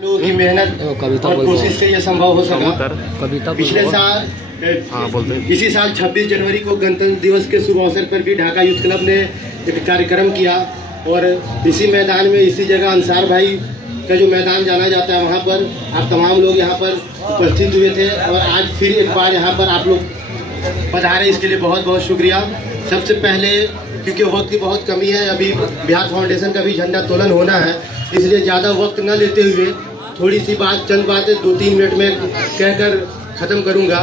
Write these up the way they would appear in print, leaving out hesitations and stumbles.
लोगों की मेहनत और कोशिश से ये संभव हो सका। पिछले साल इसी साल 26 जनवरी को गणतंत्र दिवस के शुभ अवसर पर भी ढाका यूथ क्लब ने एक कार्यक्रम किया और इसी मैदान में, इसी जगह अंसार भाई का जो मैदान जाना जाता है, वहाँ पर आप तमाम लोग यहाँ पर उपस्थित हुए थे और आज फिर एक बार यहाँ पर आप लोग पधारे, इसके लिए बहुत बहुत शुक्रिया। सबसे पहले क्योंकि वक्त की बहुत कमी है, अभी बिहार फाउंडेशन का भी झंडा तोलन होना है, इसलिए ज़्यादा वक्त न लेते हुए थोड़ी सी चंद बातें 2-3 मिनट में कहकर ख़त्म करूंगा।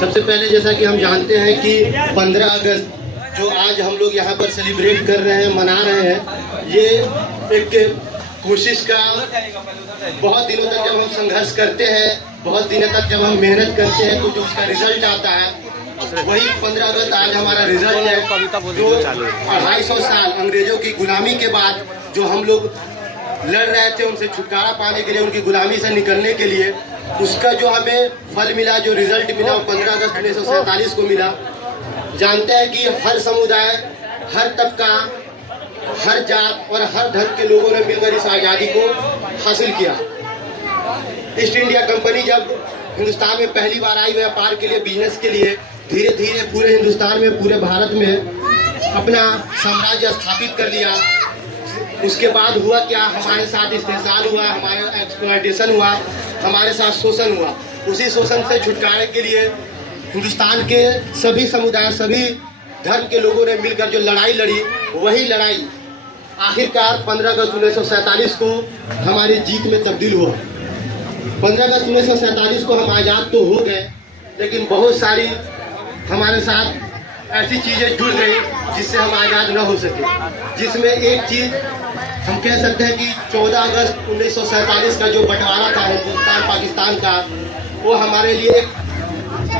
सबसे पहले जैसा कि हम जानते हैं कि 15 अगस्त जो आज हम लोग यहाँ पर सेलिब्रेट कर रहे हैं, मना रहे हैं, ये एक कोशिश का, बहुत दिनों तक जब हम संघर्ष करते हैं, बहुत दिनों तक जब हम मेहनत करते हैं तो जो उसका रिजल्ट आता है वही 15 अगस्त आज हमारा रिजल्ट है। जो 250 साल अंग्रेजों की गुलामी के बाद जो हम लोग लड़ रहे थे, उनसे छुटकारा पाने के लिए, उनकी गुलामी से निकलने के लिए, उसका जो हमें फल मिला, जो रिजल्ट मिला, वो 15 अगस्त 1947 को मिला। जानते हैं कि हर समुदाय, हर तबका, हर जात और हर धर्म के लोगों ने मिलकर इस आज़ादी को हासिल किया। ईस्ट इंडिया कंपनी जब हिंदुस्तान में पहली बार आई व्यापार के लिए, बिजनेस के लिए, धीरे धीरे पूरे हिंदुस्तान में, पूरे भारत में अपना साम्राज्य स्थापित कर लिया। उसके बाद हुआ क्या, हमारे साथ इस्तेसाल हुआ, हमारे एक्सप्लॉयटेशन हुआ, हमारे साथ शोषण हुआ। उसी शोषण से छुटकारे के लिए हिंदुस्तान के सभी समुदाय, सभी धर्म के लोगों ने मिलकर जो लड़ाई लड़ी, वही लड़ाई आखिरकार 15 अगस्त 1947 को हमारी जीत में तब्दील हुआ। 15 अगस्त 1947 को हम आज़ाद तो हो गए, लेकिन बहुत सारी हमारे साथ ऐसी चीज़ें जुड़ गई जिससे हम आज़ाद न हो सके। जिसमें एक चीज़ हम कह सकते हैं कि 14 अगस्त 1947 का जो बंटवारा था हिंदुस्तान पाकिस्तान का, वो हमारे लिए एक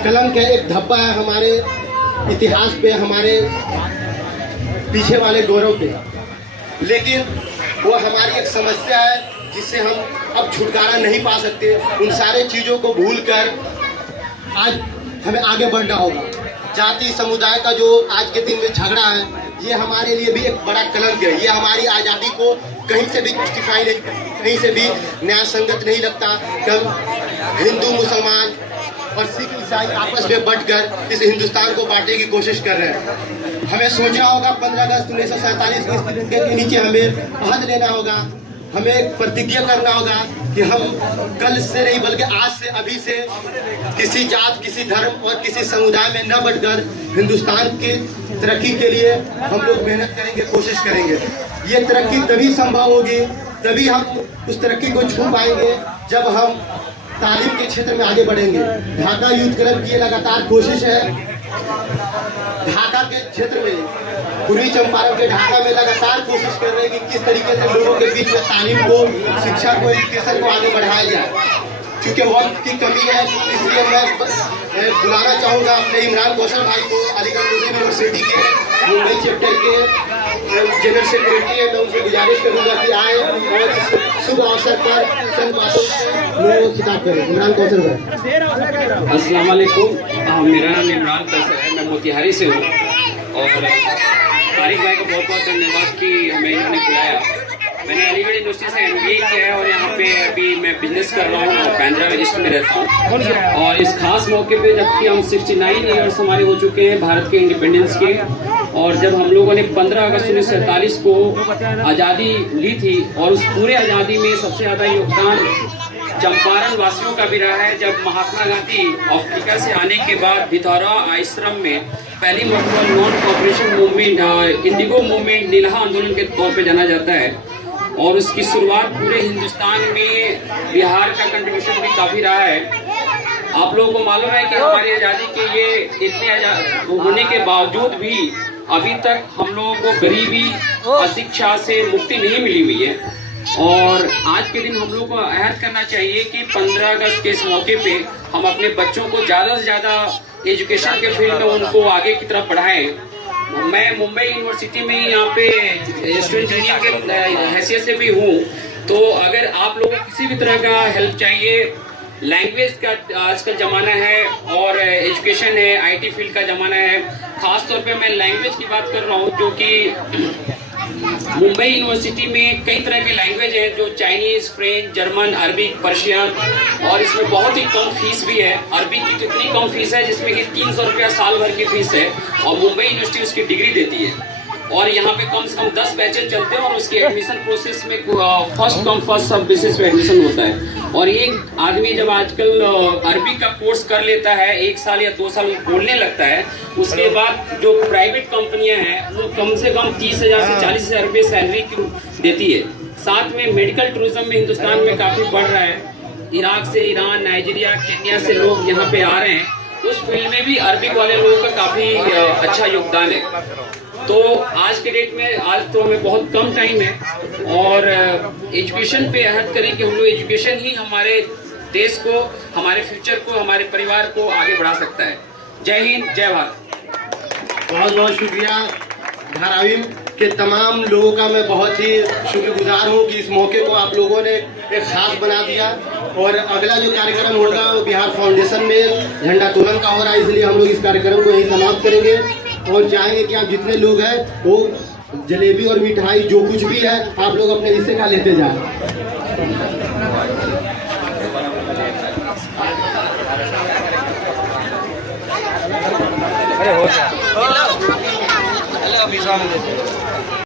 कलंक है, एक धब्बा है हमारे इतिहास पे, हमारे पीछे वाले गौरव पे। लेकिन वो हमारी एक समस्या है जिससे हम अब छुटकारा नहीं पा सकते। उन सारे चीज़ों को भूलकर आज हमें आगे बढ़ना होगा। जाति समुदाय का जो आज के दिन में झगड़ा है, ये हमारे लिए भी एक बड़ा कलंक है। ये हमारी आज़ादी को कहीं से भी जस्टिफाई नहीं, कहीं से भी न्याय संगत नहीं लगता कि हम हिंदू, मुसलमान और सिख, ईसाई आपस में बंटकर इस हिंदुस्तान को बांटने की कोशिश कर रहे हैं। हमें सोचना होगा 15 अगस्त 1947 की स्थिति के नीचे हमें अहद लेना होगा, हमें प्रतिज्ञा करना होगा कि हम कल से नहीं बल्कि आज से, अभी से किसी जात, किसी धर्म और किसी समुदाय में न बंटकर हिंदुस्तान की तरक्की के लिए हम लोग मेहनत करेंगे, कोशिश करेंगे। ये तरक्की तभी संभव होगी, तभी हम उस तरक्की को छू पाएंगे जब हम तालीम के क्षेत्र में आगे बढ़ेंगे। ढाका यूथ क्लब की लगातार कोशिश है, ढाका के क्षेत्र में, पूर्वी चंपारण के ढाका में लगातार कोशिश कर रहे हैं कि किस तरीके से लोगों के बीच में तालीम को, शिक्षा को, एजुकेशन को आगे बढ़ाया जाए। क्योंकि वक्त की कमी है, इसलिए मैं बुलाना चाहूँगा अपने इमरान कौशल भाई को, अलीगढ़ मुस्लिम यूनिवर्सिटी के मुंबई चैप्टर के जनरल सेक्रेटरी है। मैं उनसे गुजारिश करूँगा कि आए और इस शुभ अवसर पर चंद बातों से लोगों को खिताब करें। इमरान कौशल भाई। अस्सलाम वालेकुम, मेरा नाम इमरान कौशल है, मैं मोतिहारी से हूँ और तारिक भाई को बहुत बहुत धन्यवाद कि हमें इन्होंने बुलाया। मैंने अलीगढ़ यूनिवर्सिटी से MBA किया है और यहाँ पे अभी मैं बिजनेस कर रहा हूँ और बांद्रा ईस्ट में रहता हूँ। और इस खास मौके पे जबकि हम 69 ईयर्स हमारे हो चुके हैं भारत के इंडिपेंडेंस के, और जब हम लोगों ने 15 अगस्त 1947 को आज़ादी ली थी, और उस पूरे आज़ादी में सबसे ज़्यादा योगदान चंपारण वासियों का भी रहा है। जब महात्मा गांधी अफ्रीका से आने के बाद भितौरा आश्रम में पहली मरतबा non cooperation movement, indigo movement, नीलहा आंदोलन के तौर पे जाना जाता है, और उसकी शुरुआत पूरे हिंदुस्तान में बिहार का कंट्रीब्यूशन भी काफ़ी रहा है। आप लोगों को मालूम है कि हमारी आज़ादी के ये इतने होने के बावजूद भी अभी तक हम लोगों को गरीबी, अशिक्षा से मुक्ति नहीं मिली हुई है। और आज के दिन हम लोग को अहद करना चाहिए कि 15 अगस्त के इस मौके पे हम अपने बच्चों को ज़्यादा से ज़्यादा एजुकेशन के फील्ड में उनको आगे की तरफ बढ़ाएं। मैं मुंबई यूनिवर्सिटी में यहाँ पे स्टूडेंट यूनियन के हैसियत से भी हूँ, तो अगर आप लोगों को किसी भी तरह का हेल्प चाहिए, लैंग्वेज का आज का ज़माना है और एजुकेशन है, IT फील्ड का ज़माना है। ख़ास तौर पे मैं लैंग्वेज की बात कर रहा हूँ, जो कि मुंबई यूनिवर्सिटी में कई तरह के लैंग्वेज हैं, जो Chinese, French, German, Arabic, Persian, और इसमें बहुत ही कम फीस भी है। अरबिक की तो इतनी कम फीस है जिसमें कि 300 रुपया साल भर की फीस है, और मुंबई यूनिवर्सिटी उसकी डिग्री देती है। और यहाँ पे कम से कम 10 बैचेज चलते हैं, और उसके एडमिशन प्रोसेस में फर्स्ट कम फर्स्ट सब बेसिस पे एडमिशन होता है। और एक आदमी जब आजकल अरबी का कोर्स कर लेता है, 1 साल या 2 साल बोलने लगता है, उसके बाद जो प्राइवेट कंपनियां हैं वो कम से कम 30,000 से 40,000 रुपये सैलरी देती है। साथ में मेडिकल टूरिज्म में हिंदुस्तान में काफी बढ़ रहा है। इराक से, ईरान, नाइजीरिया, केन्या से लोग यहाँ पे आ रहे हैं। उस फील्ड में भी अरबिक वाले लोगों का काफी अच्छा योगदान है। तो आज के डेट में, आज तो हमें बहुत कम टाइम है, और एजुकेशन पे अहद करें कि हम लोग एजुकेशन ही हमारे देश को, हमारे फ्यूचर को, हमारे परिवार को आगे बढ़ा सकता है। जय हिंद, जय भारत। बहुत बहुत शुक्रिया। धारावी के तमाम लोगों का मैं बहुत ही शुक्रगुजार हूँ कि इस मौके को आप लोगों ने एक खास बना दिया। और अगला जो कार्यक्रम होगा वो बिहार फाउंडेशन में झंडा तोलन का हो रहा है, इसलिए हम लोग इस कार्यक्रम को यही समाप्त करेंगे और चाहेंगे कि आप जितने लोग हैं वो जलेबी और मिठाई जो कुछ भी है आप लोग अपने हिस्से का लेते जाएं। अरे हो गया।